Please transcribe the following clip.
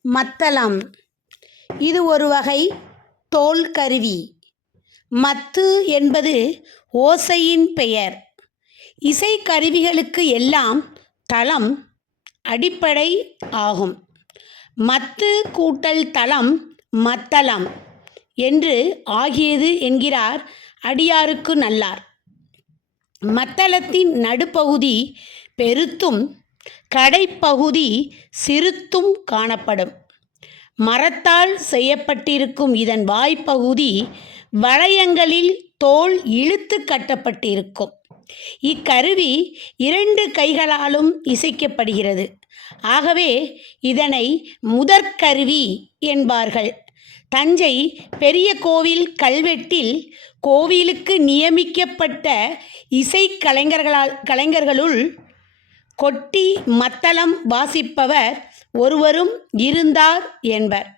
மத்தளம். இது ஒரு வகை தோல் கருவி. மத்து என்பது ஓசையின் பெயர். இசைக்கருவிகளுக்கு எல்லாம் தளம் அடிப்படை ஆகும். மத்து கூட்டல் தளம் மத்தளம் என்று ஆகியது என்கிறார் அடியாருக்கு நல்லார். மத்தளத்தின் நடுப்பகுதி பெருத்தும் கடைப்பகுதி சிறுத்தும் காணப்படும். மரத்தால் செய்யப்பட்டிருக்கும் இதன் வாய்ப்பகுதி வளையங்களில் தோல் இழுத்து கட்டப்பட்டிருக்கும். இக்கருவி இரண்டு கைகளாலும் இசைக்கப்படுகிறது. ஆகவே இதனை முதற்கருவி என்பார்கள். தஞ்சை பெரிய கோவில் கல்வெட்டில் கோவிலுக்கு நியமிக்கப்பட்ட இசைக்கலைஞர்களால் கலைஞர்களுள் கொட்டி மத்தளம் வாசிப்பவர் ஒருவரும் இருந்தார் என்பர்.